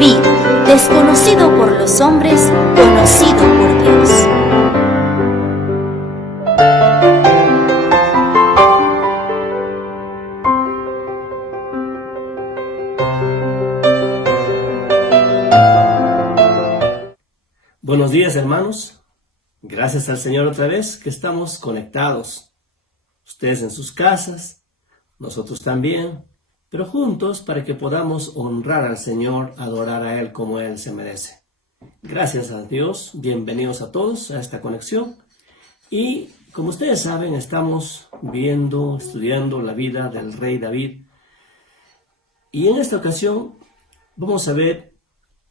David, desconocido por los hombres, conocido por Dios. Buenos días, hermanos. Gracias al Señor otra vez que estamos conectados. Ustedes en sus casas, nosotros también, pero juntos para que podamos honrar al Señor, adorar a Él como Él se merece. Gracias a Dios, bienvenidos a todos a esta conexión. Y como ustedes saben, estamos estudiando la vida del rey David. Y en esta ocasión vamos a ver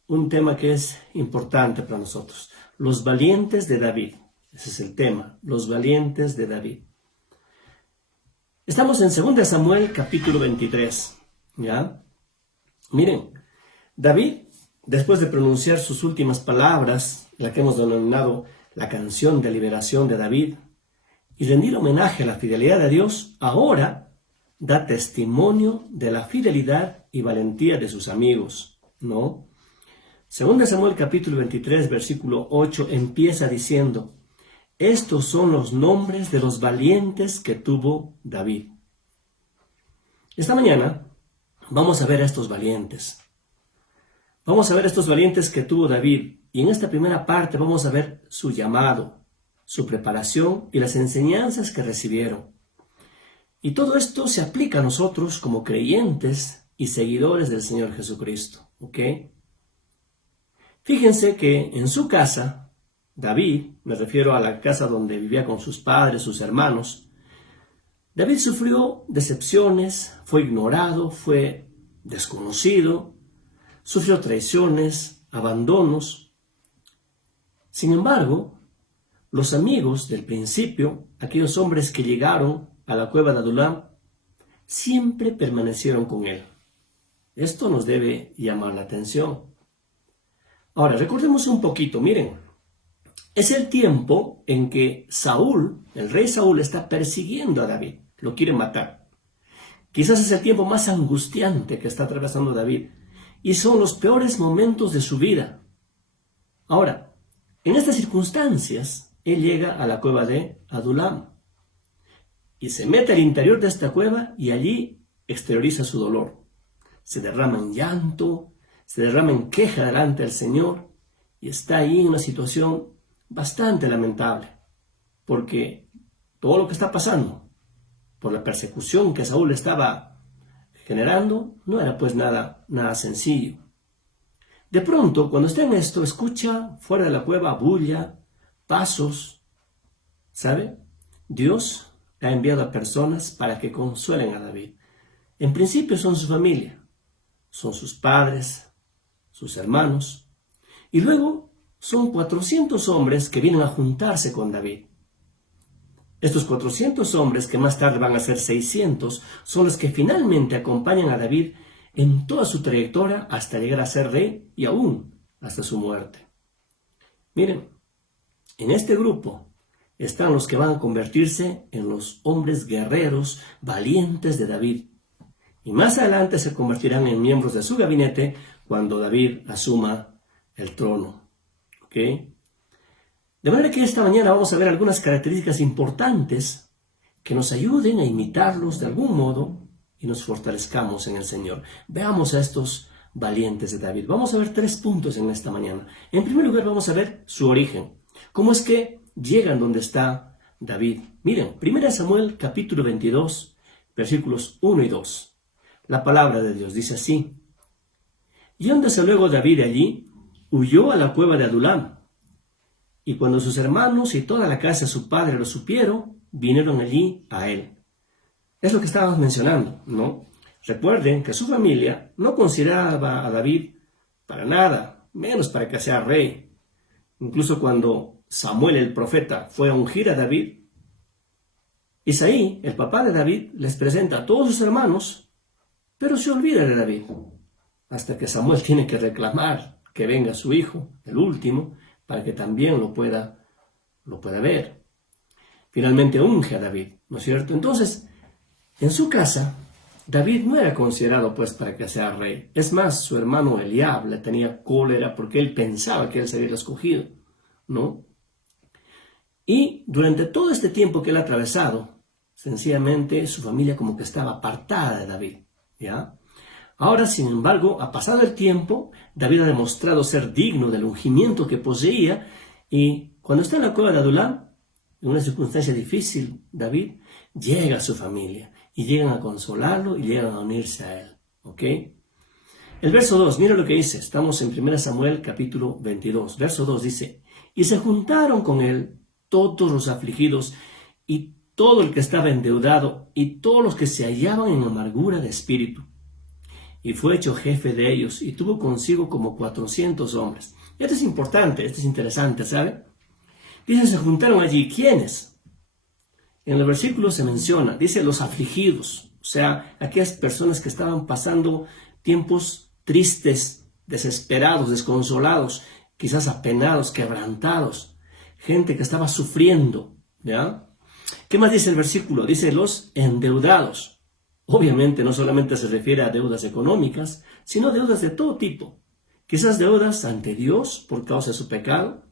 un tema que es importante para nosotros. Los valientes de David. Ese es el tema, los valientes de David. Estamos en 2 Samuel capítulo 23. ¿Ya? Miren, David, después de pronunciar sus últimas palabras, la que hemos denominado la canción de liberación de David, y rendir homenaje a la fidelidad de Dios, ahora da testimonio de la fidelidad y valentía de sus amigos, ¿no? 2 Samuel capítulo 23, versículo 8 empieza diciendo: estos son los nombres de los valientes que tuvo David. Esta mañana vamos a ver a estos valientes. Vamos a ver estos valientes que tuvo David. Y en esta primera parte vamos a ver su llamado, su preparación y las enseñanzas que recibieron. Y todo esto se aplica a nosotros como creyentes y seguidores del Señor Jesucristo. ¿Ok? Fíjense que en su casa, David, me refiero a la casa donde vivía con sus padres, sus hermanos, David sufrió decepciones, fue ignorado, fue desconocido, sufrió traiciones, abandonos. Sin embargo, los amigos del principio, aquellos hombres que llegaron a la cueva de Adulam, siempre permanecieron con él. Esto nos debe llamar la atención. Ahora, recordemos un poquito, miren, es el tiempo en que Saúl, el rey Saúl, está persiguiendo a David, lo quiere matar. Quizás es el tiempo más angustiante que está atravesando David, y son los peores momentos de su vida. Ahora, en estas circunstancias, él llega a la cueva de Adulam, y se mete al interior de esta cueva, y allí exterioriza su dolor. Se derrama en llanto, se derrama en queja delante del Señor y está ahí en una situación bastante lamentable, porque todo lo que está pasando por la persecución que Saúl estaba generando no era pues nada sencillo. De pronto, cuando está en esto, escucha fuera de la cueva bulla, pasos. ¿Sabe? Dios ha enviado a personas para que consuelen a David. En principio son su familia, son sus padres, sus hermanos, y luego son 400 hombres que vienen a juntarse con David. Estos 400 hombres, que más tarde van a ser 600, son los que finalmente acompañan a David en toda su trayectoria hasta llegar a ser rey y aún hasta su muerte. Miren, en este grupo están los que van a convertirse en los hombres guerreros valientes de David, y más adelante se convertirán en miembros de su gabinete cuando David asuma el trono. ¿Ok? De manera que esta mañana vamos a ver algunas características importantes que nos ayuden a imitarlos de algún modo y nos fortalezcamos en el Señor. Veamos a estos valientes de David. Vamos a ver 3 puntos en esta mañana. En primer lugar, vamos a ver su origen. ¿Cómo es que llegan donde está David? Miren, 1 Samuel capítulo 22, versículos 1 y 2. La palabra de Dios dice así: yéndose luego David de allí, huyó a la cueva de Adulam. Y cuando sus hermanos y toda la casa de su padre lo supieron, vinieron allí a él. Es lo que estábamos mencionando, ¿no? Recuerden que su familia no consideraba a David para nada, menos para que sea rey. Incluso cuando Samuel el profeta fue a ungir a David, Isaí, el papá de David, les presenta a todos sus hermanos, pero se olvida de David, hasta que Samuel tiene que reclamar que venga su hijo, el último, para que también lo pueda ver. Finalmente unge a David, ¿no es cierto? Entonces, en su casa, David no era considerado pues para que sea rey. Es más, su hermano Eliab le tenía cólera porque él pensaba que él se había escogido, ¿no? Y durante todo este tiempo que él ha atravesado, sencillamente su familia como que estaba apartada de David, ¿ya? Ahora, sin embargo, ha pasado el tiempo, David ha demostrado ser digno del ungimiento que poseía, y cuando está en la cueva de Adulam, en una circunstancia difícil, David llega a su familia y llegan a consolarlo y llegan a unirse a él, ¿ok? El verso 2, mira lo que dice, estamos en 1 Samuel capítulo 22, verso 2 dice, y se juntaron con él todos los afligidos y todo el que estaba endeudado y todos los que se hallaban en amargura de espíritu. Y fue hecho jefe de ellos y tuvo consigo como 400 hombres. Esto es importante, esto es interesante, ¿sabe? Dice, se juntaron allí, ¿quiénes? En el versículo se menciona, dice los afligidos, o sea, aquellas personas que estaban pasando tiempos tristes, desesperados, desconsolados, quizás apenados, quebrantados, gente que estaba sufriendo, ¿ya? ¿Qué más dice el versículo? Dice los endeudados. Obviamente no solamente se refiere a deudas económicas, sino deudas de todo tipo. Quizás deudas ante Dios por causa de su pecado,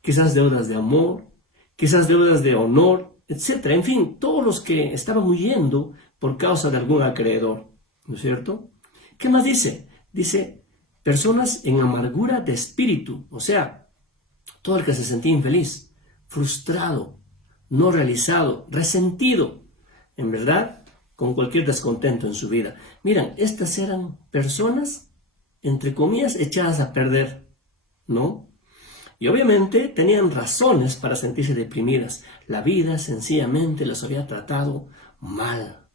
quizás deudas de amor, quizás deudas de honor, etc. En fin, todos los que estaban huyendo por causa de algún acreedor, ¿no es cierto? ¿Qué más dice? Dice, personas en amargura de espíritu, o sea, todo el que se sentía infeliz, frustrado, no realizado, resentido, en verdad, con cualquier descontento en su vida. Miren, estas eran personas, entre comillas, echadas a perder, ¿no? Y obviamente tenían razones para sentirse deprimidas. La vida sencillamente los había tratado mal.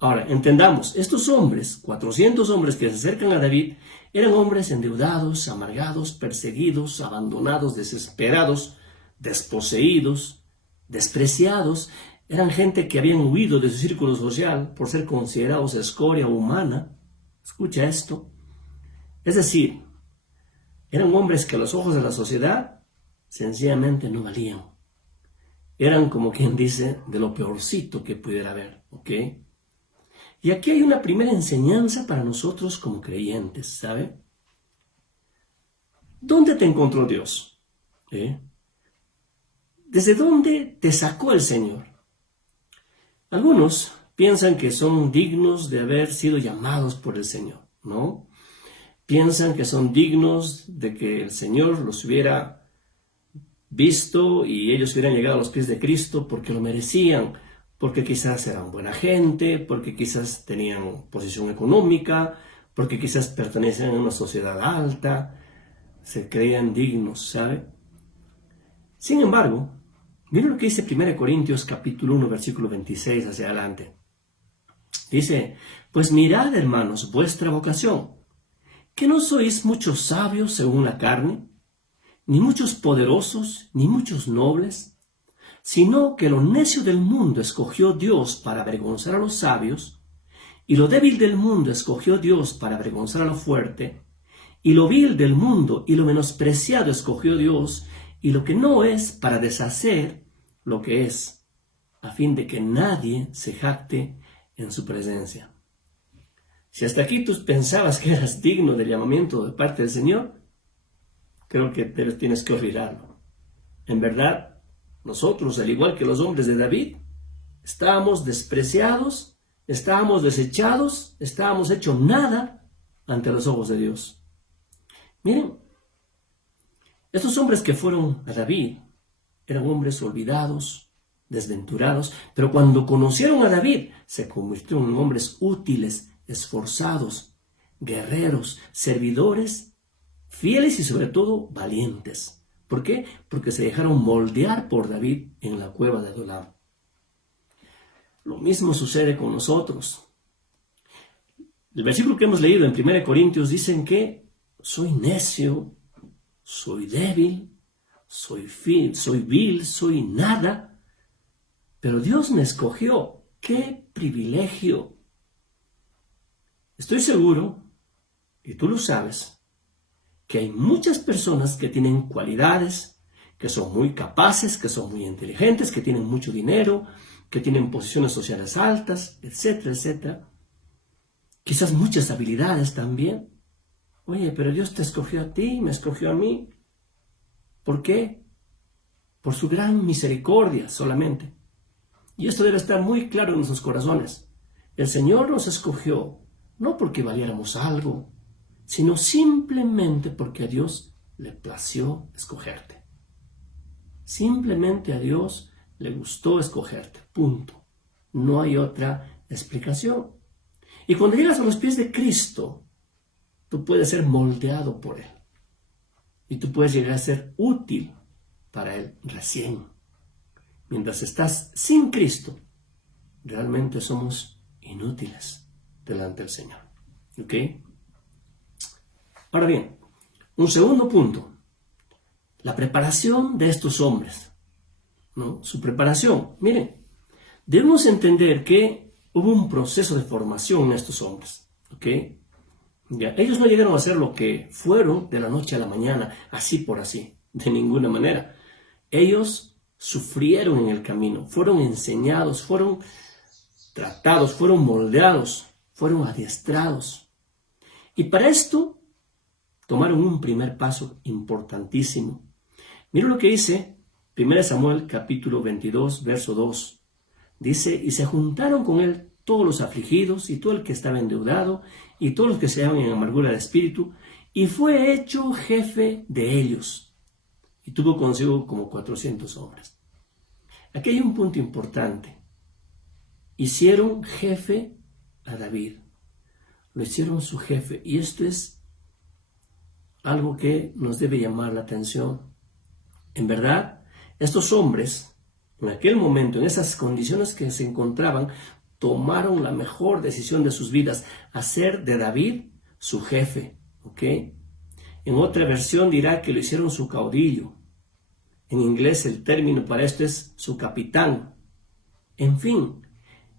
Ahora, entendamos, estos hombres, 400 hombres que se acercan a David, eran hombres endeudados, amargados, perseguidos, abandonados, desesperados, desposeídos, despreciados. Eran gente que habían huido de su círculo social por ser considerados escoria humana. Escucha esto. Es decir, eran hombres que a los ojos de la sociedad sencillamente no valían. Eran, como quien dice, de lo peorcito que pudiera haber, ¿ok? Y aquí hay una primera enseñanza para nosotros como creyentes, ¿sabe? ¿Dónde te encontró Dios? ¿Desde dónde te sacó el Señor? Algunos piensan que son dignos de haber sido llamados por el Señor, ¿no? Piensan que son dignos de que el Señor los hubiera visto y ellos hubieran llegado a los pies de Cristo porque lo merecían, porque quizás eran buena gente, porque quizás tenían posición económica, porque quizás pertenecían a una sociedad alta, se creían dignos, ¿sabe? Sin embargo, mira lo que dice 1 Corintios capítulo 1, versículo 26 hacia adelante. Dice, pues mirad, hermanos, vuestra vocación, que no sois muchos sabios según la carne, ni muchos poderosos, ni muchos nobles, sino que lo necio del mundo escogió Dios para avergonzar a los sabios, y lo débil del mundo escogió Dios para avergonzar a lo fuerte, y lo vil del mundo y lo menospreciado escogió Dios, y lo que no es para deshacer lo que es, a fin de que nadie se jacte en su presencia. Si hasta aquí tú pensabas que eras digno del llamamiento de parte del Señor, creo que tienes que olvidarlo. En verdad, nosotros, al igual que los hombres de David, estábamos despreciados, estábamos desechados, estábamos hechos nada ante los ojos de Dios. Miren, estos hombres que fueron a David eran hombres olvidados, desventurados, pero cuando conocieron a David, se convirtieron en hombres útiles, esforzados, guerreros, servidores, fieles y sobre todo valientes. ¿Por qué? Porque se dejaron moldear por David en la cueva de Adulam. Lo mismo sucede con nosotros. El versículo que hemos leído en 1 Corintios dicen que soy necio, soy débil, soy vil, soy nada, pero Dios me escogió. ¡Qué privilegio! Estoy seguro, y tú lo sabes, que hay muchas personas que tienen cualidades, que son muy capaces, que son muy inteligentes, que tienen mucho dinero, que tienen posiciones sociales altas, etcétera, etcétera, quizás muchas habilidades también. Oye, pero Dios te escogió a ti, me escogió a mí. ¿Por qué? Por su gran misericordia solamente. Y esto debe estar muy claro en nuestros corazones. El Señor nos escogió no porque valiéramos algo, sino simplemente porque a Dios le plació escogerte. Simplemente a Dios le gustó escogerte. Punto. No hay otra explicación. Y cuando llegas a los pies de Cristo, tú puedes ser moldeado por Él. Y tú puedes llegar a ser útil para Él recién. Mientras estás sin Cristo, realmente somos inútiles delante del Señor. ¿Ok? Ahora bien, un segundo punto. La preparación de estos hombres, ¿no? Su preparación. Miren, debemos entender que hubo un proceso de formación en estos hombres. ¿Ok? Ya, ellos no llegaron a ser lo que fueron de la noche a la mañana, así por así, de ninguna manera. Ellos sufrieron en el camino, fueron enseñados, fueron tratados, fueron moldeados, fueron adiestrados. Y para esto tomaron un primer paso importantísimo. Mira lo que dice 1 Samuel capítulo 22, verso 2. Dice, y se juntaron con él todos los afligidos y todo el que estaba endeudado y todos los que se hallaban en amargura de espíritu, y fue hecho jefe de ellos. Y tuvo consigo como 400 hombres. Aquí hay un punto importante. Hicieron jefe a David. Lo hicieron su jefe. Y esto es algo que nos debe llamar la atención. En verdad, estos hombres, en aquel momento, en esas condiciones que se encontraban, tomaron la mejor decisión de sus vidas, hacer de David su jefe. ¿Ok? En otra versión dirá que lo hicieron su caudillo. En inglés el término para esto es su capitán. En fin,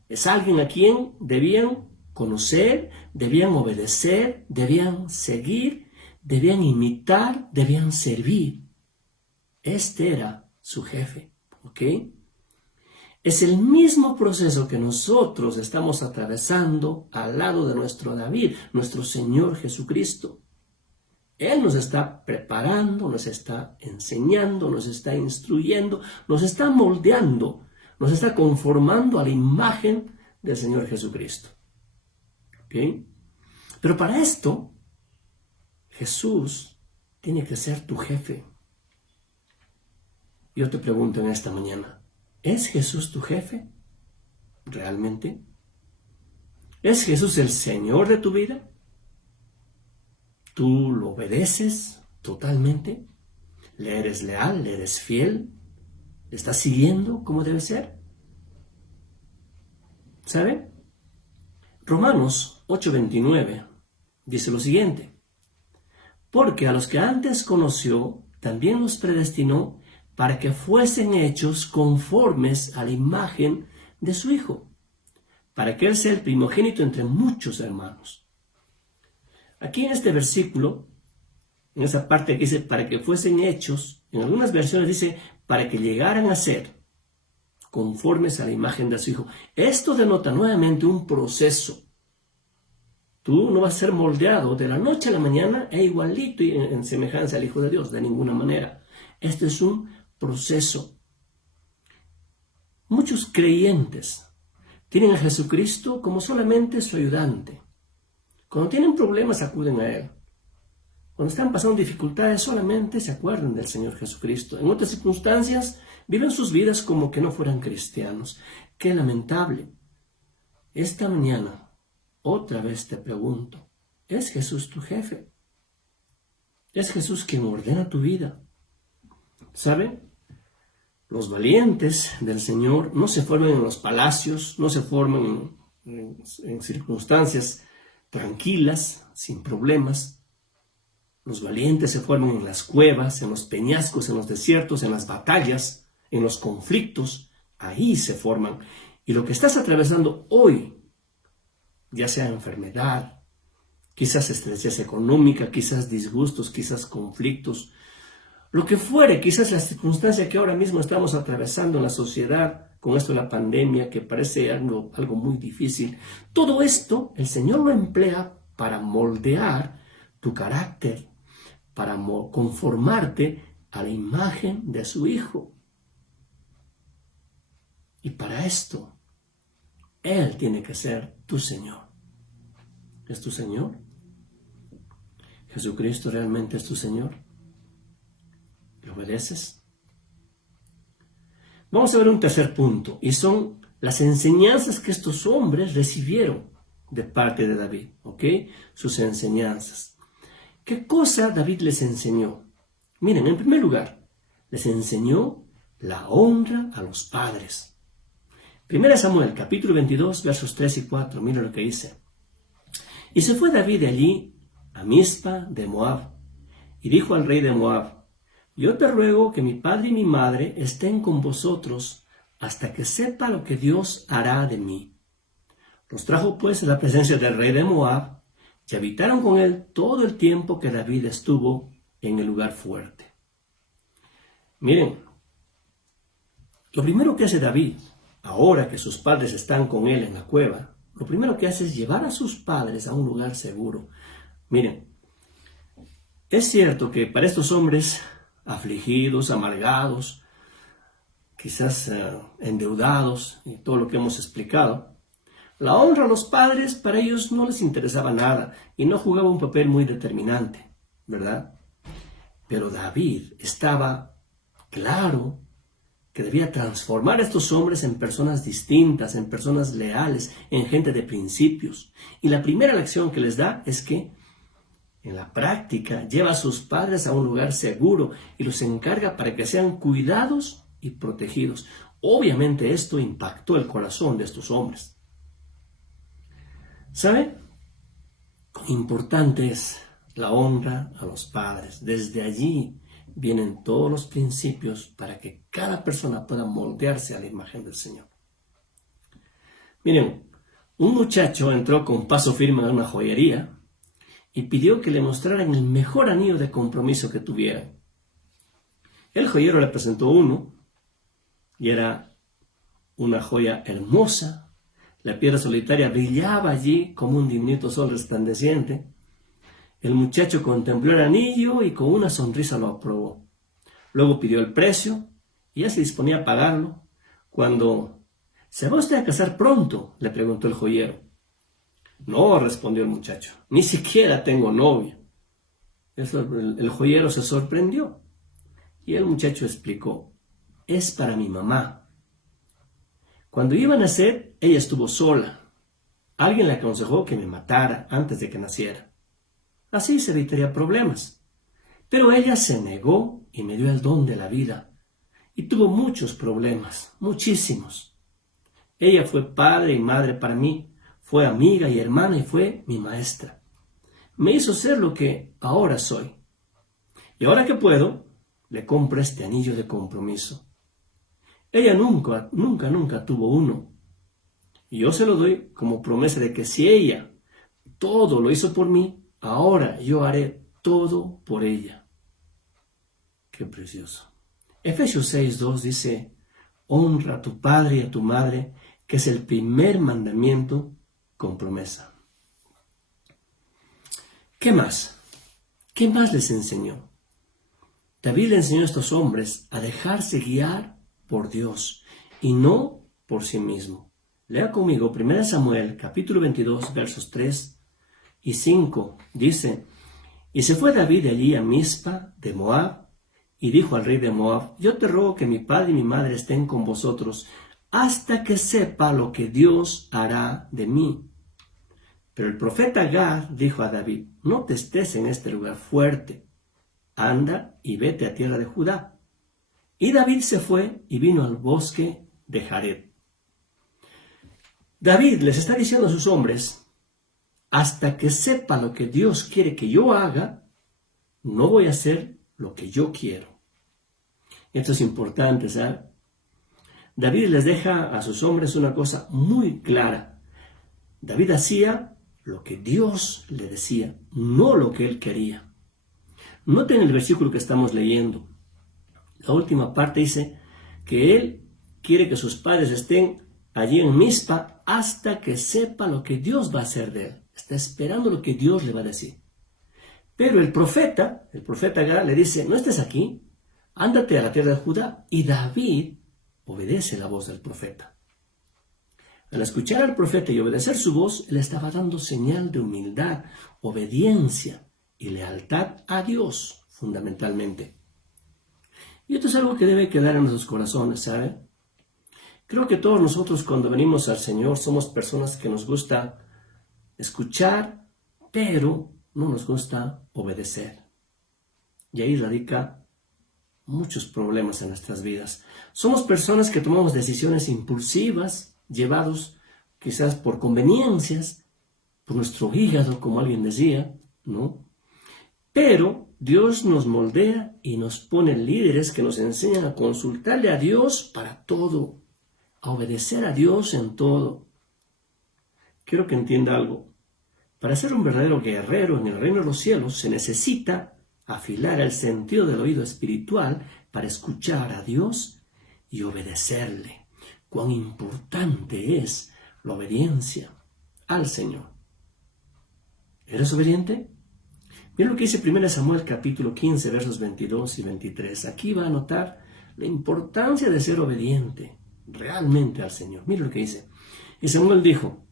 es alguien a quien debían conocer, debían obedecer, debían seguir, debían imitar, debían servir. Este era su jefe. ¿Ok? Es el mismo proceso que nosotros estamos atravesando al lado de nuestro David, nuestro Señor Jesucristo. Él nos está preparando, nos está enseñando, nos está instruyendo, nos está moldeando, nos está conformando a la imagen del Señor Jesucristo. ¿Ok? Pero para esto, Jesús tiene que ser tu jefe. Yo te pregunto en esta mañana, ¿es Jesús tu jefe? ¿Realmente? ¿Es Jesús el Señor de tu vida? ¿Tú lo obedeces totalmente? ¿Le eres leal? ¿Le eres fiel? ¿Le estás siguiendo como debe ser? ¿Sabe? Romanos 8:29 dice lo siguiente. Porque a los que antes conoció, también los predestinó para que fuesen hechos conformes a la imagen de su Hijo, para que Él sea el primogénito entre muchos hermanos. Aquí en este versículo, en esa parte que dice para que fuesen hechos, en algunas versiones dice para que llegaran a ser conformes a la imagen de su Hijo. Esto denota nuevamente un proceso. Tú no vas a ser moldeado de la noche a la mañana e igualito en semejanza al Hijo de Dios, de ninguna manera. Esto es un proceso. Muchos creyentes tienen a Jesucristo como solamente su ayudante. Cuando tienen problemas acuden a Él. Cuando están pasando dificultades solamente se acuerdan del Señor Jesucristo. En otras circunstancias viven sus vidas como que no fueran cristianos. Qué lamentable. Esta mañana otra vez te pregunto, ¿es Jesús tu jefe? ¿Es Jesús quien ordena tu vida? ¿Sabe? Los valientes del Señor no se forman en los palacios, no se forman en circunstancias tranquilas, sin problemas. Los valientes se forman en las cuevas, en los peñascos, en los desiertos, en las batallas, en los conflictos. Ahí se forman. Y lo que estás atravesando hoy, ya sea enfermedad, quizás estrés económica, quizás disgustos, quizás conflictos, lo que fuere, quizás la circunstancia que ahora mismo estamos atravesando en la sociedad, con esto de la pandemia, que parece algo muy difícil, todo esto el Señor lo emplea para moldear tu carácter, para conformarte a la imagen de su Hijo. Y para esto, Él tiene que ser tu Señor. ¿Es tu Señor? ¿Jesucristo realmente es tu Señor? ¿Le obedeces? Vamos a ver un tercer punto, y son las enseñanzas que estos hombres recibieron de parte de David, ¿ok? Sus enseñanzas. ¿Qué cosa David les enseñó? Miren, en primer lugar, les enseñó la honra a los padres. 1 Samuel, capítulo 22, versos 3 y 4, miren lo que dice. Y se fue David de allí a Mizpa de Moab, y dijo al rey de Moab, yo te ruego que mi padre y mi madre estén con vosotros hasta que sepa lo que Dios hará de mí. Los trajo pues a la presencia del rey de Moab, y habitaron con él todo el tiempo que David estuvo en el lugar fuerte. Miren, lo primero que hace David, ahora que sus padres están con él en la cueva, lo primero que hace es llevar a sus padres a un lugar seguro. Miren, es cierto que para estos hombres afligidos, amargados, quizás endeudados, y todo lo que hemos explicado, la honra a los padres para ellos no les interesaba nada y no jugaba un papel muy determinante, ¿verdad? Pero David estaba claro que debía transformar a estos hombres en personas distintas, en personas leales, en gente de principios. Y la primera lección que les da es que en la práctica lleva a sus padres a un lugar seguro y los encarga para que sean cuidados y protegidos. Obviamente esto impactó el corazón de estos hombres. ¿Sabe? Importante es la honra a los padres. Desde allí vienen todos los principios para que cada persona pueda moldearse a la imagen del Señor. Miren, un muchacho entró con paso firme a una joyería y pidió que le mostraran el mejor anillo de compromiso que tuviera. El joyero le presentó uno y era una joya hermosa. La piedra solitaria brillaba allí como un diminuto sol resplandeciente. El muchacho contempló el anillo y con una sonrisa lo aprobó. Luego pidió el precio y ya se disponía a pagarlo cuando ¿se va usted a casar pronto?, le preguntó el joyero. No, respondió el muchacho, ni siquiera tengo novia. El joyero se sorprendió y el muchacho explicó, es para mi mamá. Cuando iba a nacer, ella estuvo sola. Alguien le aconsejó que me matara antes de que naciera. Así se evitaría problemas. Pero ella se negó y me dio el don de la vida. Y tuvo muchos problemas, muchísimos. Ella fue padre y madre para mí, fue amiga y hermana y fue mi maestra. Me hizo ser lo que ahora soy. Y ahora que puedo, le compro este anillo de compromiso. Ella nunca tuvo uno. Y yo se lo doy como promesa de que si ella todo lo hizo por mí, ahora yo haré todo por ella. Qué precioso. Efesios 6:2 dice, honra a tu padre y a tu madre, que es el primer mandamiento con promesa. ¿Qué más? ¿Qué más les enseñó? David le enseñó a estos hombres a dejarse guiar por Dios y no por sí mismo. Lea conmigo 1 Samuel capítulo 22 versos 3 y 5. Dice, y se fue David de allí a Mizpa de Moab y dijo al rey de Moab, yo te ruego que mi padre y mi madre estén con vosotros hasta que sepa lo que Dios hará de mí. Pero el profeta Gad dijo a David, no te estés en este lugar fuerte, anda y vete a tierra de Judá. Y David se fue y vino al bosque de Jared. David les está diciendo a sus hombres, hasta que sepa lo que Dios quiere que yo haga, no voy a hacer lo que yo quiero. Esto es importante, ¿sabes? David les deja a sus hombres una cosa muy clara. David hacía lo que Dios le decía, no lo que él quería. Noten el versículo que estamos leyendo. La última parte dice que él quiere que sus padres estén allí en Mizpa hasta que sepa lo que Dios va a hacer de él. Está esperando lo que Dios le va a decir. Pero el profeta Gad le dice, no estés aquí, ándate a la tierra de Judá. Y David obedece la voz del profeta. Al escuchar al profeta y obedecer su voz, le estaba dando señal de humildad, obediencia y lealtad a Dios, fundamentalmente. Y esto es algo que debe quedar en nuestros corazones, ¿sabe? Creo que todos nosotros cuando venimos al Señor somos personas que nos gusta escuchar, pero no nos gusta obedecer. Y ahí radica muchos problemas en nuestras vidas. Somos personas que tomamos decisiones impulsivas, llevados quizás por conveniencias, por nuestro hígado, como alguien decía, ¿no? Pero Dios nos moldea y nos pone líderes que nos enseñan a consultarle a Dios para todo, a obedecer a Dios en todo. Quiero que entienda algo. Para ser un verdadero guerrero en el reino de los cielos se necesita afilar el sentido del oído espiritual para escuchar a Dios y obedecerle. Cuán importante es la obediencia al Señor. ¿Eres obediente? Mira lo que dice 1 Samuel capítulo 15, versos 22 y 23. Aquí va a notar la importancia de ser obediente realmente al Señor. Mira lo que dice. Y Samuel dijo,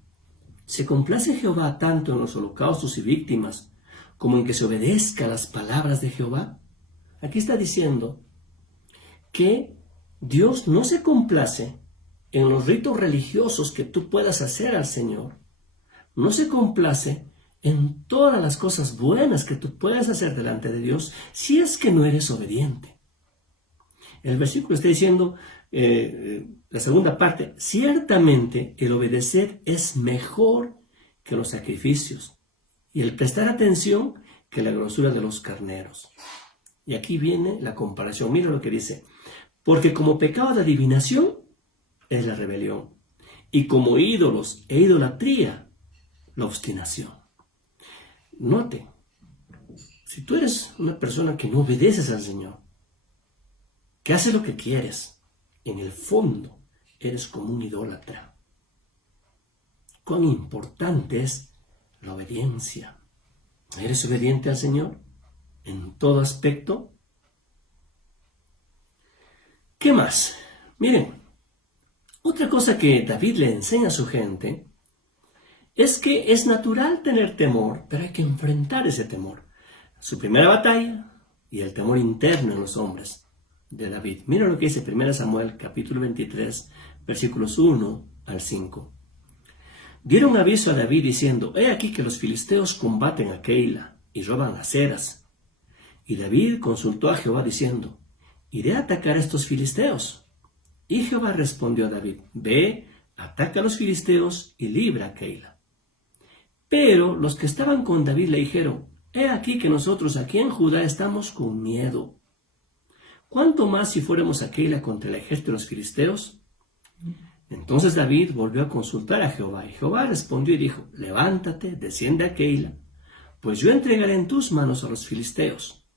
¿se complace Jehová tanto en los holocaustos y víctimas como en que se obedezca a las palabras de Jehová? Aquí está diciendo que Dios no se complace en los ritos religiosos que tú puedas hacer al Señor. No se complace en todas las cosas buenas que tú puedas hacer delante de Dios si es que no eres obediente. El versículo está diciendo, la segunda parte, ciertamente el obedecer es mejor que los sacrificios y el prestar atención que la grosura de los carneros. Y aquí viene la comparación. Mira lo que dice. Porque como pecado de adivinación es la rebelión, y como ídolos e idolatría, la obstinación. Note, si tú eres una persona que no obedeces al Señor, que hace lo que quieres, en el fondo eres como un idólatra. Cuán importante es la obediencia. ¿Eres obediente al Señor en todo aspecto? ¿Qué más? Miren, otra cosa que David le enseña a su gente es que es natural tener temor, pero hay que enfrentar ese temor. Su primera batalla y el temor interno en los hombres de David. Mira lo que dice 1 Samuel capítulo 23, versículos 1 al 5. Dieron aviso a David diciendo, he aquí que los filisteos combaten a Keila y roban las ceras. Y David consultó a Jehová diciendo, iré a atacar a estos filisteos. Y Jehová respondió a David, ve, ataca a los filisteos y libra a Keila. Pero los que estaban con David le dijeron, he aquí que nosotros aquí en Judá estamos con miedo. ¿Cuánto más si fuéramos a Keila contra el ejército de los filisteos? Entonces David volvió a consultar a Jehová, y Jehová respondió y dijo, levántate, desciende a Keila, pues yo entregaré en tus manos a los filisteos.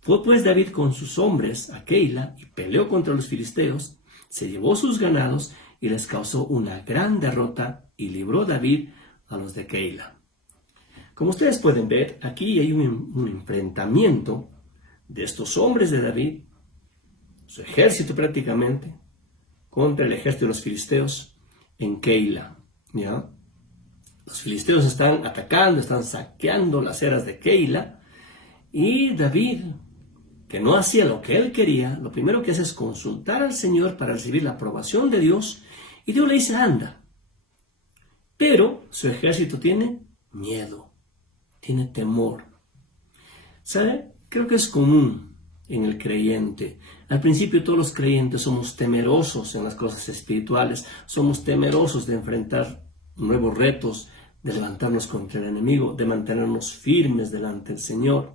Fue pues David con sus hombres a Keila y peleó contra los filisteos, se llevó sus ganados y les causó una gran derrota y libró David a los de Keila. Como ustedes pueden ver, aquí hay un enfrentamiento de estos hombres de David, su ejército prácticamente, contra el ejército de los filisteos en Keila. ¿Ya? Los filisteos están atacando, están saqueando las eras de Keila, y David, que no hacía lo que él quería, lo primero que hace es consultar al Señor para recibir la aprobación de Dios, y Dios le dice, anda. Pero su ejército tiene miedo, tiene temor. ¿Sabe? Creo que es común en el creyente. Al principio todos los creyentes somos temerosos en las cosas espirituales, somos temerosos de enfrentar nuevos retos, de levantarnos contra el enemigo, de mantenernos firmes delante del Señor.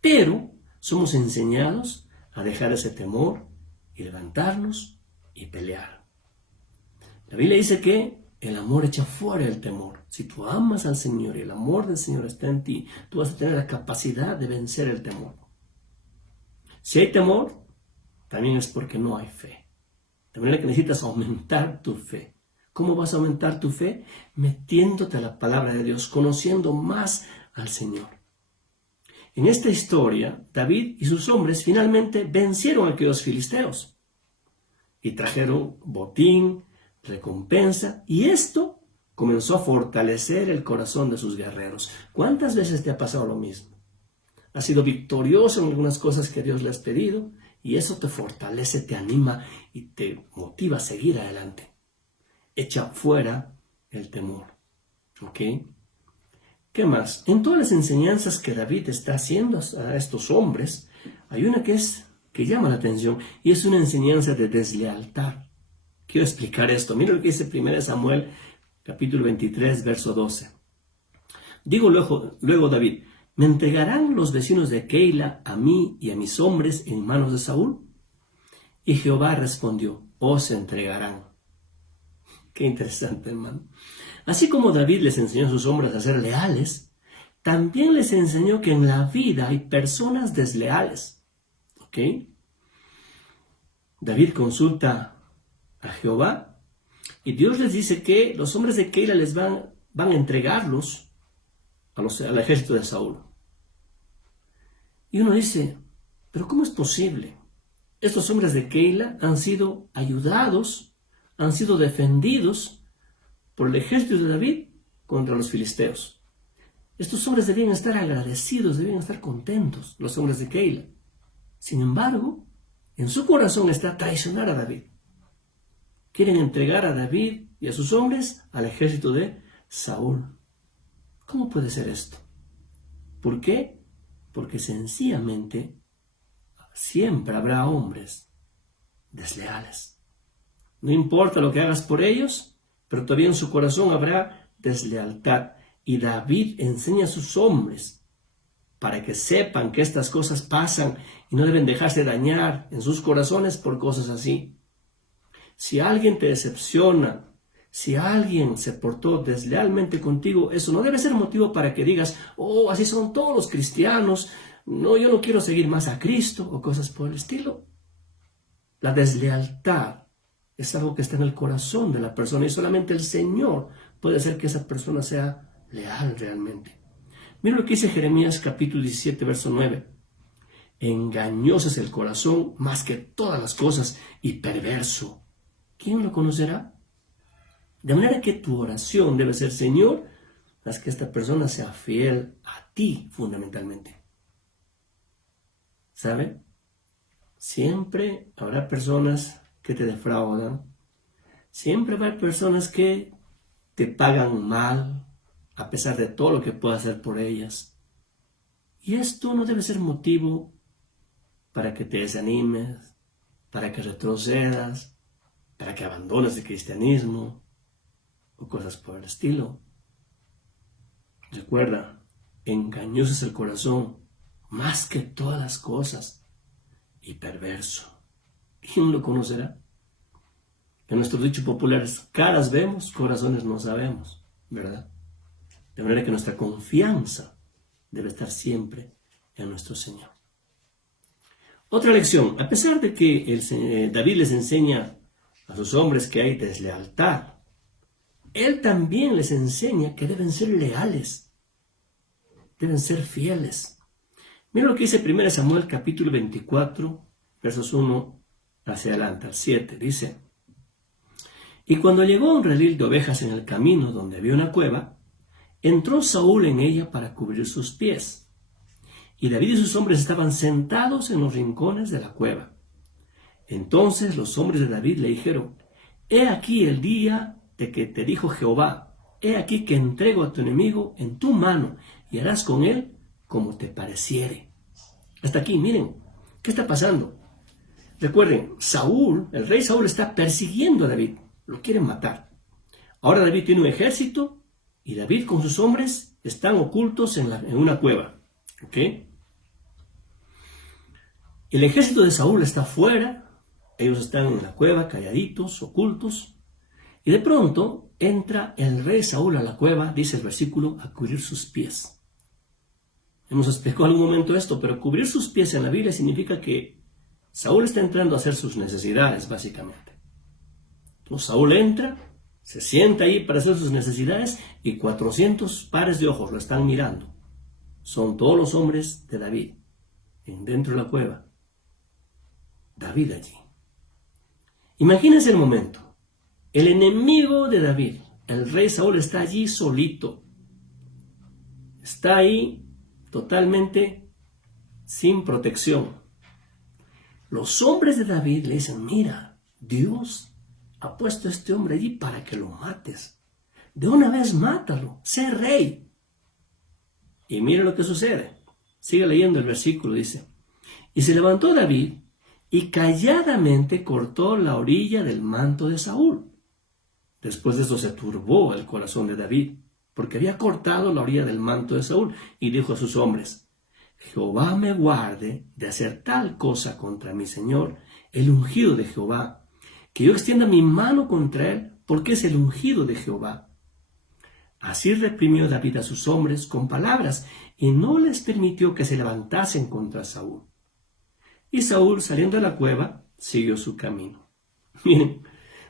Pero somos enseñados a dejar ese temor y levantarnos y pelear. La Biblia dice que el amor echa fuera el temor. Si tú amas al Señor y el amor del Señor está en ti, tú vas a tener la capacidad de vencer el temor. Si hay temor, también es porque no hay fe. De manera que necesitas aumentar tu fe. ¿Cómo vas a aumentar tu fe? Metiéndote a la palabra de Dios, conociendo más al Señor. En esta historia, David y sus hombres finalmente vencieron a aquellos filisteos y trajeron botín, recompensa, y esto comenzó a fortalecer el corazón de sus guerreros. ¿Cuántas veces te ha pasado lo mismo? Has sido victorioso en algunas cosas que Dios le has pedido y eso te fortalece, te anima y te motiva a seguir adelante. Echa fuera el temor. ¿Ok? ¿Qué más? En todas las enseñanzas que David está haciendo a estos hombres, hay una que llama la atención y es una enseñanza de deslealtad. Quiero explicar esto. Mira lo que dice 1 Samuel, capítulo 23, verso 12. Digo luego David, ¿me entregarán los vecinos de Keila a mí y a mis hombres en manos de Saúl? Y Jehová respondió, os entregarán. Qué interesante, hermano. Así como David les enseñó a sus hombres a ser leales, también les enseñó que en la vida hay personas desleales. ¿Ok? David consulta a Jehová y Dios les dice que los hombres de Keila les van a entregarlos al ejército de Saúl. Y uno dice, ¿pero cómo es posible? Estos hombres de Keila han sido ayudados, han sido defendidos por el ejército de David contra los filisteos. Estos hombres debían estar agradecidos, debían estar contentos, los hombres de Keila. Sin embargo, en su corazón está traicionar a David. Quieren entregar a David y a sus hombres al ejército de Saúl. ¿Cómo puede ser esto? ¿Por qué? Porque sencillamente siempre habrá hombres desleales. No importa lo que hagas por ellos, pero todavía en su corazón habrá deslealtad. Y David enseña a sus hombres para que sepan que estas cosas pasan y no deben dejarse dañar en sus corazones por cosas así. Si alguien te decepciona, si alguien se portó deslealmente contigo, eso no debe ser motivo para que digas, oh, así son todos los cristianos, no, yo no quiero seguir más a Cristo o cosas por el estilo. La deslealtad es algo que está en el corazón de la persona y solamente el Señor puede hacer que esa persona sea leal realmente. Mira lo que dice Jeremías capítulo 17, verso 9. Engañoso es el corazón más que todas las cosas y perverso. ¿Quién lo conocerá? De manera que tu oración debe ser, Señor, haz que esta persona sea fiel a ti fundamentalmente. ¿Sabe? Siempre habrá personas que te defraudan. Siempre habrá personas que te pagan mal, a pesar de todo lo que puedas hacer por ellas. Y esto no debe ser motivo para que te desanimes, para que retrocedas, para que abandones el cristianismo o cosas por el estilo. Recuerda, engañoso es el corazón más que todas las cosas y perverso. ¿Quién lo conocerá? En nuestro dicho popular es, caras vemos, corazones no sabemos, ¿verdad? De manera que nuestra confianza debe estar siempre en nuestro Señor. Otra lección, a pesar de que David les enseña a sus hombres que hay deslealtad, él también les enseña que deben ser leales, deben ser fieles. Mira lo que dice 1 Samuel capítulo 24, versos 1 hacia adelante, al 7, dice, y cuando llegó a un redil de ovejas en el camino donde había una cueva, entró Saúl en ella para cubrir sus pies. Y David y sus hombres estaban sentados en los rincones de la cueva. Entonces los hombres de David le dijeron, he aquí el día de que te dijo Jehová, he aquí que entrego a tu enemigo en tu mano y harás con él como te pareciere. Hasta aquí, miren, ¿qué está pasando? Recuerden, Saúl, el rey Saúl está persiguiendo a David, lo quieren matar. Ahora David tiene un ejército y David con sus hombres están ocultos en una cueva. ¿Ok? El ejército de Saúl está afuera, ellos están en la cueva, calladitos, ocultos, y de pronto entra el rey Saúl a la cueva, dice el versículo, a cubrir sus pies. Hemos explicado en algún momento esto, pero cubrir sus pies en la Biblia significa que Saúl está entrando a hacer sus necesidades, básicamente. Entonces Saúl entra, se sienta ahí para hacer sus necesidades y 400 pares de ojos lo están mirando. Son todos los hombres de David, dentro de la cueva. David allí. Imagínense el momento. El enemigo de David, el rey Saúl, está allí solito. Está ahí totalmente sin protección. Los hombres de David le dicen, mira, Dios ha puesto a este hombre allí para que lo mates. De una vez mátalo, sé rey. Y mire lo que sucede. Sigue leyendo el versículo, dice. Y se levantó David y calladamente cortó la orilla del manto de Saúl. Después de eso se turbó el corazón de David, porque había cortado la orilla del manto de Saúl, y dijo a sus hombres, Jehová me guarde de hacer tal cosa contra mi señor, el ungido de Jehová, que yo extienda mi mano contra él, porque es el ungido de Jehová. Así reprimió David a sus hombres con palabras, y no les permitió que se levantasen contra Saúl. Y Saúl, saliendo de la cueva, siguió su camino. Miren,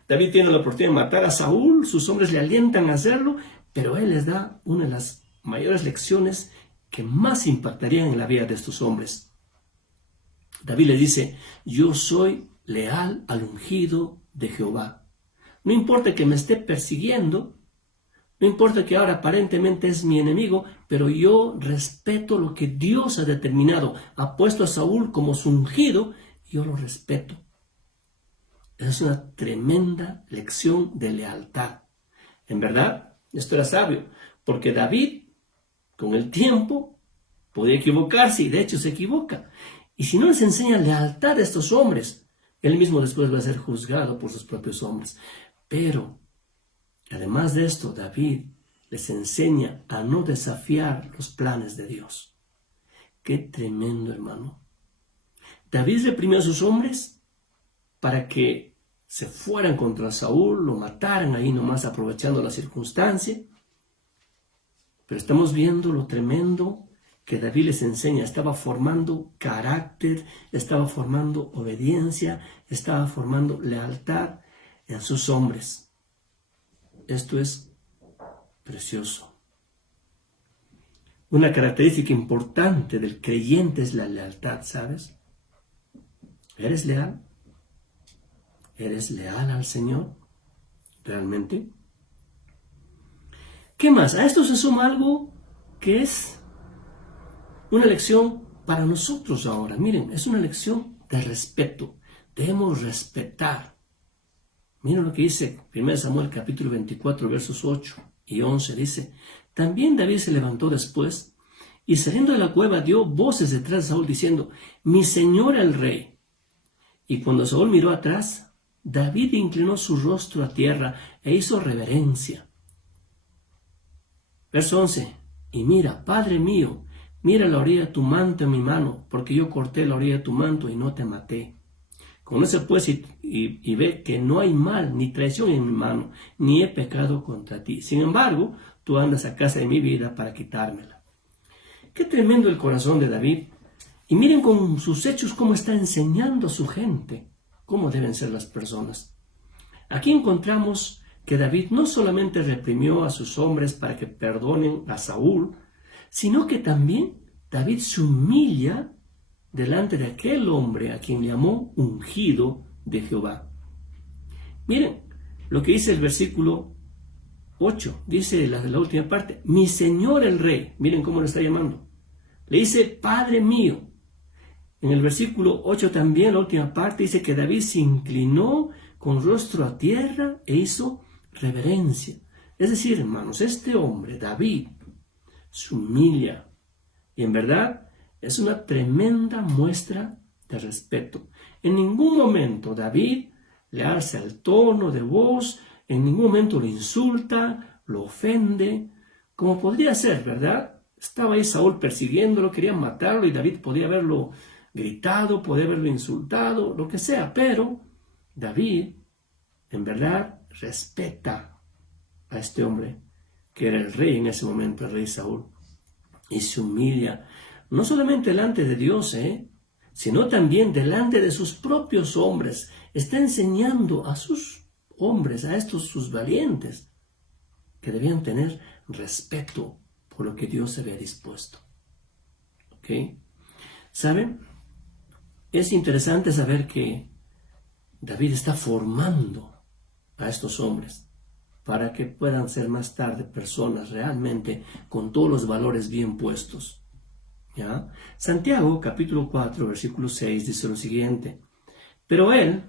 David tiene la oportunidad de matar a Saúl, sus hombres le alientan a hacerlo, pero él les da una de las mayores lecciones que más impactarían en la vida de estos hombres. David le dice, yo soy leal al ungido de Jehová. No importa que me esté persiguiendo, no importa que ahora aparentemente es mi enemigo, pero yo respeto lo que Dios ha determinado. Ha puesto a Saúl como su ungido, y yo lo respeto. Es una tremenda lección de lealtad. En verdad, esto era sabio, porque David, con el tiempo, podía equivocarse, y de hecho se equivoca. Y si no les enseña lealtad a estos hombres, él mismo después va a ser juzgado por sus propios hombres. Pero, además de esto, David les enseña a no desafiar los planes de Dios. ¡Qué tremendo, hermano! David reprimió a sus hombres para que se fueran contra Saúl, lo mataran ahí nomás aprovechando la circunstancia. Pero estamos viendo lo tremendo que David les enseña. Estaba formando carácter, estaba formando obediencia, estaba formando lealtad en sus hombres. Esto es precioso. Una característica importante del creyente es la lealtad, ¿sabes? ¿Eres leal? ¿Eres leal al Señor? ¿Realmente? ¿Qué más? A esto se suma algo que es una lección para nosotros ahora. Miren, es una lección de respeto. Debemos respetar. Miren lo que dice 1 Samuel capítulo 24, versos 8 y 11. Dice, también David se levantó después y saliendo de la cueva dio voces detrás de Saúl diciendo, mi señor el rey. Y cuando Saúl miró atrás, David inclinó su rostro a tierra e hizo reverencia. Verso 11. Y mira, Padre mío, mira la orilla de tu manto en mi mano, porque yo corté la orilla de tu manto y no te maté. Conoce pues y ve que no hay mal ni traición en mi mano, ni he pecado contra ti. Sin embargo, tú andas a casa de mi vida para quitármela. Qué tremendo el corazón de David. Y miren con sus hechos cómo está enseñando a su gente cómo deben ser las personas. Aquí encontramos que David no solamente reprimió a sus hombres para que perdonen a Saúl, sino que también David se humilla delante de aquel hombre a quien llamó ungido de Jehová. Miren lo que dice el versículo 8, dice la última parte, mi señor el rey, miren cómo le está llamando, le dice Padre mío. En el versículo 8 también, la última parte, dice que David se inclinó con rostro a tierra e hizo reverencia. Es decir, hermanos, este hombre, David, se humilla. Y en verdad es una tremenda muestra de respeto. En ningún momento David le alza el tono de voz, en ningún momento lo insulta, lo ofende, como podría ser, ¿verdad? Estaba ahí Saúl persiguiéndolo, querían matarlo y David podía haberlo gritado, podía haberlo insultado, lo que sea, pero David en verdad respeta a este hombre que era el rey en ese momento, el rey Saúl, y se humilla no solamente delante de Dios, sino también delante de sus propios hombres. Está enseñando a sus hombres, a estos sus valientes, que debían tener respeto por lo que Dios había dispuesto. ¿Ok? ¿Saben? Es interesante saber que David está formando a estos hombres para que puedan ser más tarde personas realmente con todos los valores bien puestos. ¿Ya? Santiago, capítulo 4, versículo 6, dice lo siguiente: pero Él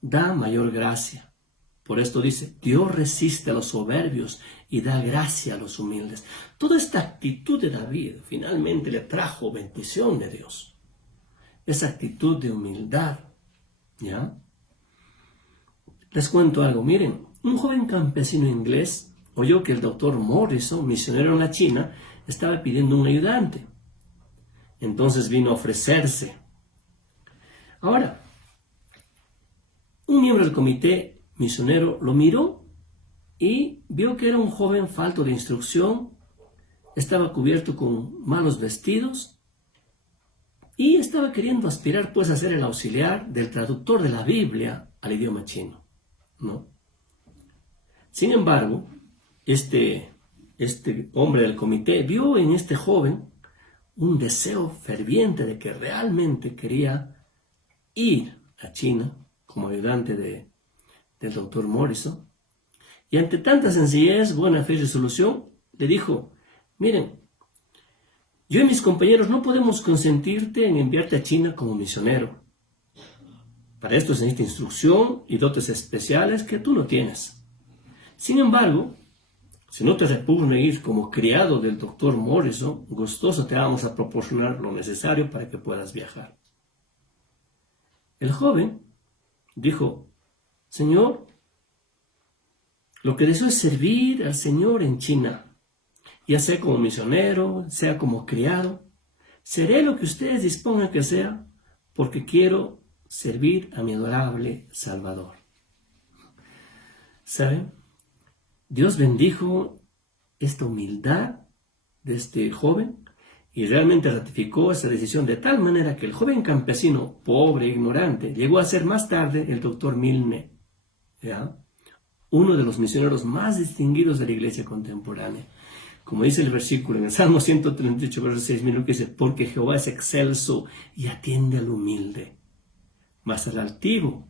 da mayor gracia. Por esto dice, Dios resiste a los soberbios y da gracia a los humildes. Toda esta actitud de David finalmente le trajo bendición de Dios. Esa actitud de humildad. ¿Ya? Les cuento algo, miren, un joven campesino inglés oyó que el doctor Morrison, misionero en la China, estaba pidiendo un ayudante. Entonces vino a ofrecerse. Ahora, un miembro del comité misionero lo miró y vio que era un joven falto de instrucción, estaba cubierto con malos vestidos y estaba queriendo aspirar pues a ser el auxiliar del traductor de la Biblia al idioma chino, ¿no? Sin embargo, este hombre del comité vio en este joven un deseo ferviente de que realmente quería ir a China como ayudante del doctor Morrison. Y ante tanta sencillez, buena fe y resolución, le dijo, miren, yo y mis compañeros no podemos consentirte en enviarte a China como misionero. Para esto se necesita instrucción y dotes especiales que tú no tienes. Sin embargo, si no te repugna ir como criado del doctor Morrison, gustoso te vamos a proporcionar lo necesario para que puedas viajar. El joven dijo, Señor, lo que deseo es servir al Señor en China, ya sea como misionero, sea como criado. Seré lo que ustedes dispongan que sea, porque quiero servir a mi adorable Salvador. ¿Saben? Dios bendijo esta humildad de este joven y realmente ratificó esa decisión de tal manera que el joven campesino, pobre e ignorante, llegó a ser más tarde el doctor Milne, ¿ya? Uno de los misioneros más distinguidos de la iglesia contemporánea. Como dice el versículo en el Salmo 138, verso 6, mira lo que dice, porque Jehová es excelso y atiende al humilde, mas al altivo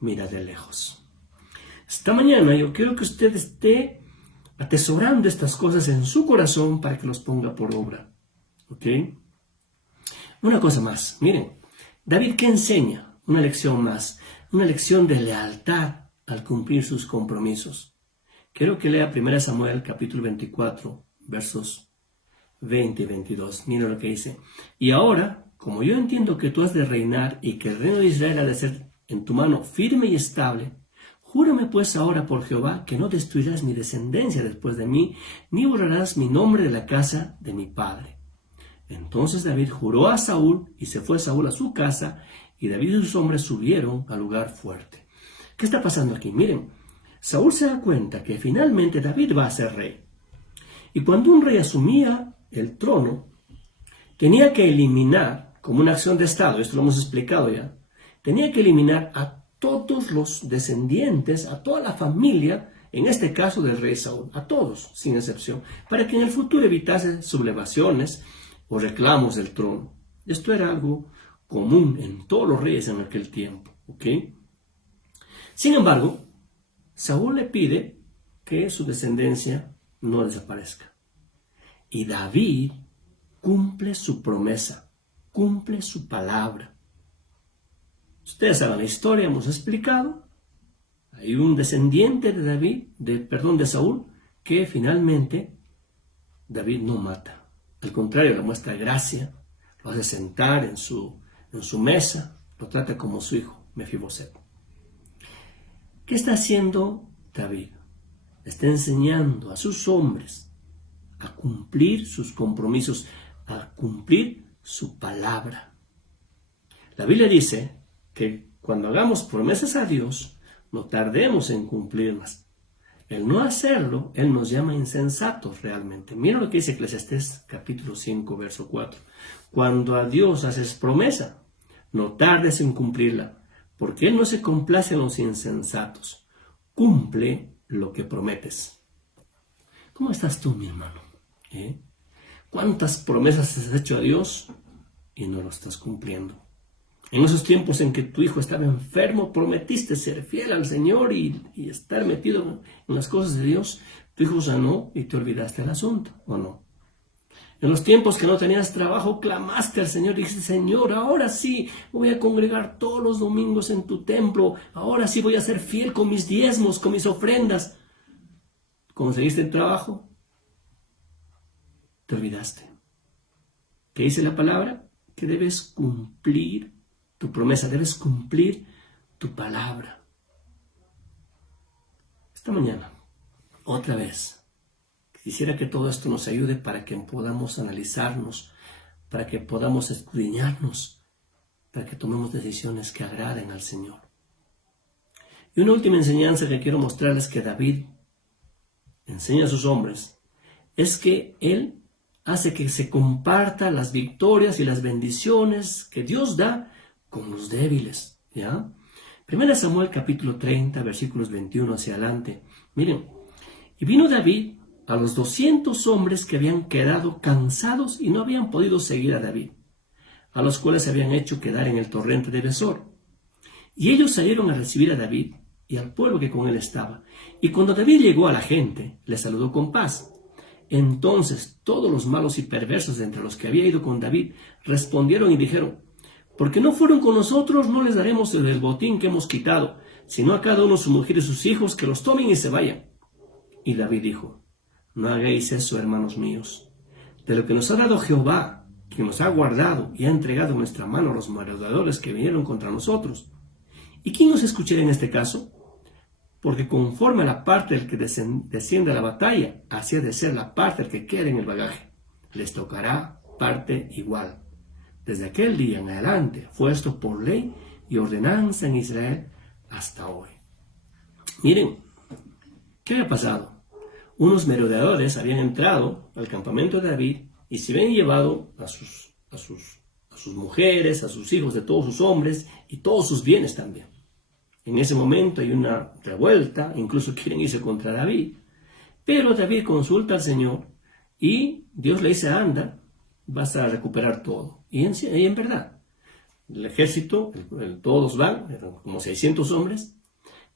mira de lejos. Esta mañana yo quiero que usted esté atesorando estas cosas en su corazón para que los ponga por obra. ¿Ok? Una cosa más, miren, David, ¿qué enseña? Una lección más, una lección de lealtad al cumplir sus compromisos. Quiero que lea 1 Samuel capítulo 24, versos 20 y 22. Mira lo que dice. Y ahora, como yo entiendo que tú has de reinar y que el reino de Israel ha de ser en tu mano firme y estable, júrame pues ahora por Jehová que no destruirás mi descendencia después de mí, ni borrarás mi nombre de la casa de mi padre. Entonces David juró a Saúl, y se fue Saúl a su casa, y David y sus hombres subieron al lugar fuerte. ¿Qué está pasando aquí? Miren, Saúl se da cuenta que finalmente David va a ser rey. Y cuando un rey asumía el trono, tenía que eliminar, como una acción de Estado, esto lo hemos explicado ya, tenía que eliminar a todos los descendientes, a toda la familia, en este caso del rey Saúl, a todos, sin excepción, para que en el futuro evitase sublevaciones o reclamos del trono. Esto era algo común en todos los reyes en aquel tiempo, ¿ok? Sin embargo, Saúl le pide que su descendencia no desaparezca. Y David cumple su promesa, cumple su palabra. Ustedes saben la historia, hemos explicado. Hay un descendiente de David, de Saúl, que finalmente David no mata. Al contrario, le muestra gracia, lo hace sentar en su mesa, lo trata como su hijo, Mefiboset. ¿Qué está haciendo David? Está enseñando a sus hombres a cumplir sus compromisos, a cumplir su palabra. La Biblia dice que cuando hagamos promesas a Dios, no tardemos en cumplirlas. El no hacerlo, Él nos llama insensatos realmente. Mira lo que dice Eclesiastés capítulo 5, verso 4. Cuando a Dios haces promesa, no tardes en cumplirla, porque Él no se complace en los insensatos. Cumple lo que prometes. ¿Cómo estás tú, mi hermano? ¿Cuántas promesas has hecho a Dios y no lo estás cumpliendo? En esos tiempos en que tu hijo estaba enfermo, prometiste ser fiel al Señor y estar metido en las cosas de Dios. Tu hijo sanó y te olvidaste del asunto, ¿o no? En los tiempos que no tenías trabajo, clamaste al Señor y dijiste: Señor, ahora sí voy a congregar todos los domingos en tu templo. Ahora sí voy a ser fiel con mis diezmos, con mis ofrendas. ¿Conseguiste el trabajo? Te olvidaste. ¿Qué dice la palabra? Que debes cumplir tu promesa, debes cumplir tu palabra. Esta mañana, otra vez, quisiera que todo esto nos ayude para que podamos analizarnos, para que podamos escudriñarnos, para que tomemos decisiones que agraden al Señor. Y una última enseñanza que quiero mostrarles que David enseña a sus hombres es que él hace que se compartan las victorias y las bendiciones que Dios da con los débiles, ¿ya? 1 Samuel capítulo 30, versículos 21 hacia adelante. Miren, y vino David a los 200 hombres que habían quedado cansados y no habían podido seguir a David, a los cuales se habían hecho quedar en el torrente de Besor. Y ellos salieron a recibir a David y al pueblo que con él estaba. Y cuando David llegó a la gente, le saludó con paz. Entonces todos los malos y perversos de entre los que había ido con David respondieron y dijeron: porque no fueron con nosotros, no les daremos el botín que hemos quitado, sino a cada uno su mujer y sus hijos, que los tomen y se vayan. Y David dijo: no hagáis eso, hermanos míos. De lo que nos ha dado Jehová, que nos ha guardado y ha entregado en nuestra mano a los merodeadores que vinieron contra nosotros. ¿Y quién nos escuchará en este caso? Porque conforme a la parte del que desciende a la batalla, así ha de ser la parte del que quede en el bagaje. Les tocará parte igual. Desde aquel día en adelante fue esto por ley y ordenanza en Israel hasta hoy. Miren, ¿qué había pasado? Unos merodeadores habían entrado al campamento de David y se habían llevado a sus mujeres, a sus hijos, de todos sus hombres y todos sus bienes también. En ese momento hay una revuelta, incluso quieren irse contra David, pero David consulta al Señor y Dios le dice: anda, vas a recuperar todo. Y en verdad, el ejército, todos van, eran como 600 hombres,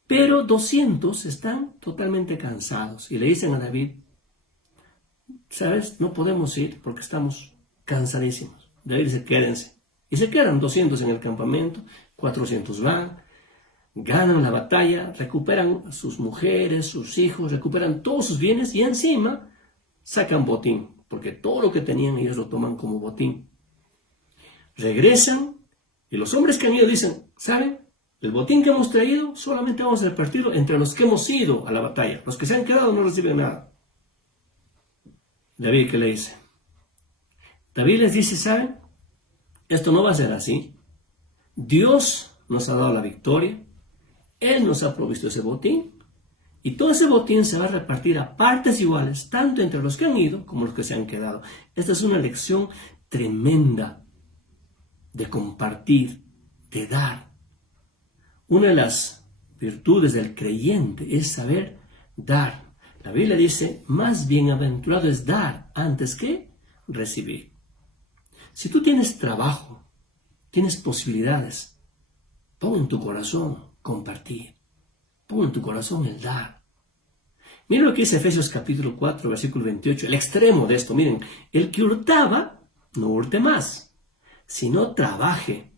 pero 200 están totalmente cansados y le dicen a David: ¿sabes? No podemos ir porque estamos cansadísimos. David dice: quédense. Y se quedan 200 en el campamento, 400 van, ganan la batalla, recuperan a sus mujeres, sus hijos, recuperan todos sus bienes y encima sacan botín, porque todo lo que tenían ellos lo toman como botín. Regresan y los hombres que han ido dicen: ¿saben? El botín que hemos traído solamente vamos a repartirlo entre los que hemos ido a la batalla. Los que se han quedado no reciben nada. David, ¿qué le dice? David les dice: ¿saben? Esto no va a ser así. Dios nos ha dado la victoria. Él nos ha provisto ese botín. Y todo ese botín se va a repartir a partes iguales, tanto entre los que han ido como los que se han quedado. Esta es una lección tremenda de compartir, de dar. Una de las virtudes del creyente es saber dar. La Biblia dice: más bienaventurado es dar antes que recibir. Si tú tienes trabajo, tienes posibilidades, pon en tu corazón compartir. Pon en tu corazón el dar. Miren lo que dice Efesios capítulo 4, versículo 28, el extremo de esto. Miren: el que hurtaba, no hurte más, sino trabaje,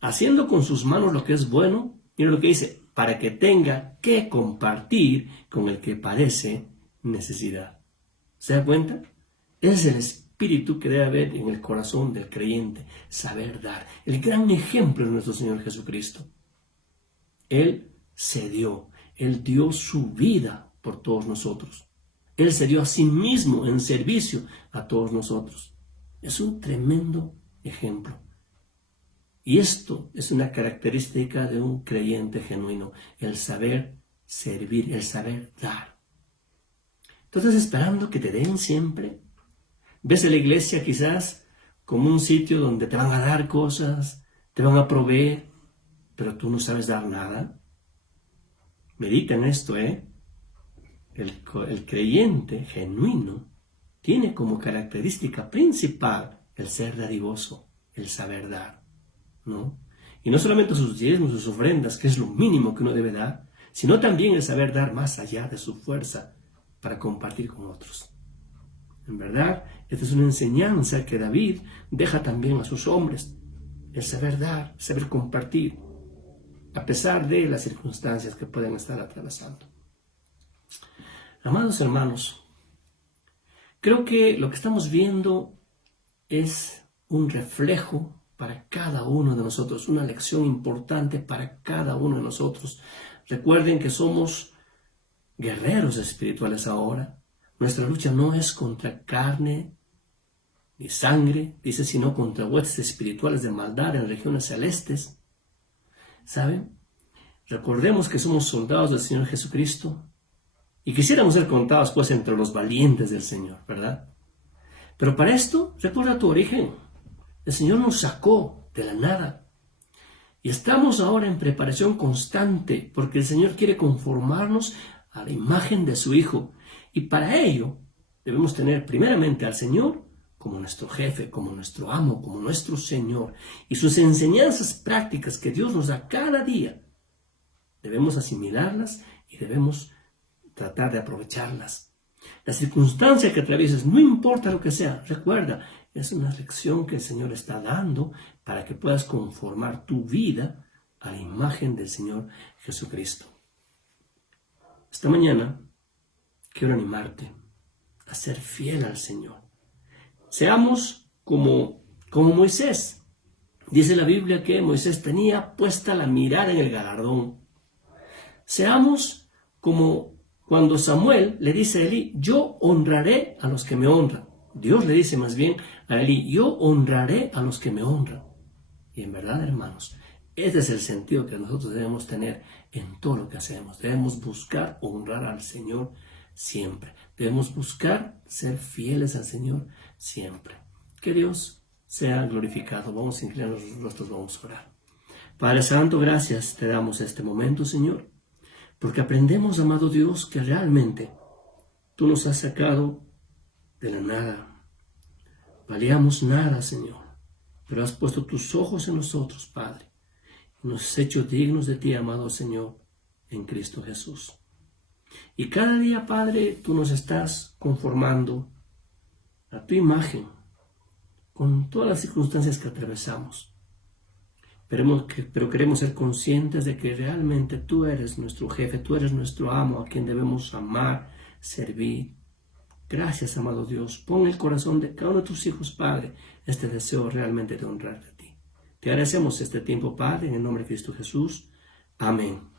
haciendo con sus manos lo que es bueno. Miren lo que dice: para que tenga que compartir con el que padece necesidad. ¿Se da cuenta? Ese es el espíritu que debe haber en el corazón del creyente, saber dar. El gran ejemplo es nuestro Señor Jesucristo. Él se dio, Él dio su vida por todos nosotros. Él se dio a sí mismo en servicio a todos nosotros. Es un tremendo ejemplo. Y esto es una característica de un creyente genuino, el saber servir, el saber dar. ¿Tú estás esperando que te den siempre? ¿Ves a la iglesia quizás como un sitio donde te van a dar cosas, Te van a proveer, pero tú no sabes dar nada. Medita en esto, ¿eh? El creyente genuino tiene como característica principal el ser dadivoso, el saber dar, ¿no? Y no solamente sus diezmos, sus ofrendas, que es lo mínimo que uno debe dar, sino también el saber dar más allá de su fuerza para compartir con otros. En verdad, esta es una enseñanza que David deja también a sus hombres, el saber dar, saber compartir, a pesar de las circunstancias que pueden estar atravesando. Amados hermanos, creo que lo que estamos viendo es un reflejo para cada uno de nosotros, una lección importante para cada uno de nosotros. Recuerden que somos guerreros espirituales ahora. Nuestra lucha no es contra carne ni sangre, dice, sino contra huestes espirituales de maldad en regiones celestes. ¿Saben? Recordemos que somos soldados del Señor Jesucristo y quisiéramos ser contados pues entre los valientes del Señor, ¿verdad? Pero para esto, recuerda tu origen. El Señor nos sacó de la nada y estamos ahora en preparación constante porque el Señor quiere conformarnos a la imagen de su Hijo, y para ello debemos tener primeramente al Señor como nuestro jefe, como nuestro amo, como nuestro Señor, y sus enseñanzas prácticas que Dios nos da cada día. Debemos asimilarlas y debemos tratar de aprovecharlas. La circunstancia que atravieses, no importa lo que sea, recuerda, es una lección que el Señor está dando para que puedas conformar tu vida a la imagen del Señor Jesucristo. Esta mañana quiero animarte a ser fiel al Señor. Seamos como Moisés. Dice la Biblia que Moisés tenía puesta la mirada en el galardón. Seamos como cuando Samuel le dice a Elí, yo honraré a los que me honran. Dios le dice más bien a Elí, yo honraré a los que me honran. Y en verdad, hermanos, ese es el sentido que nosotros debemos tener en todo lo que hacemos. Debemos buscar honrar al Señor siempre. Debemos buscar ser fieles al Señor siempre. Que Dios sea glorificado. Vamos a inclinar los rostros, vamos a orar. Padre Santo, gracias te damos este momento, Señor, porque aprendemos, amado Dios, que realmente tú nos has sacado de la nada. Valíamos nada, Señor, pero has puesto tus ojos en nosotros, Padre, y nos has hecho dignos de ti, amado Señor, en Cristo Jesús. Y cada día, Padre, tú nos estás conformando a tu imagen con todas las circunstancias que atravesamos. Pero queremos ser conscientes de que realmente tú eres nuestro jefe, tú eres nuestro amo, a quien debemos amar, servir. Gracias, amado Dios. Pon en el corazón de cada uno de tus hijos, Padre, este deseo realmente de honrarte a ti. Te agradecemos este tiempo, Padre, en el nombre de Cristo Jesús. Amén.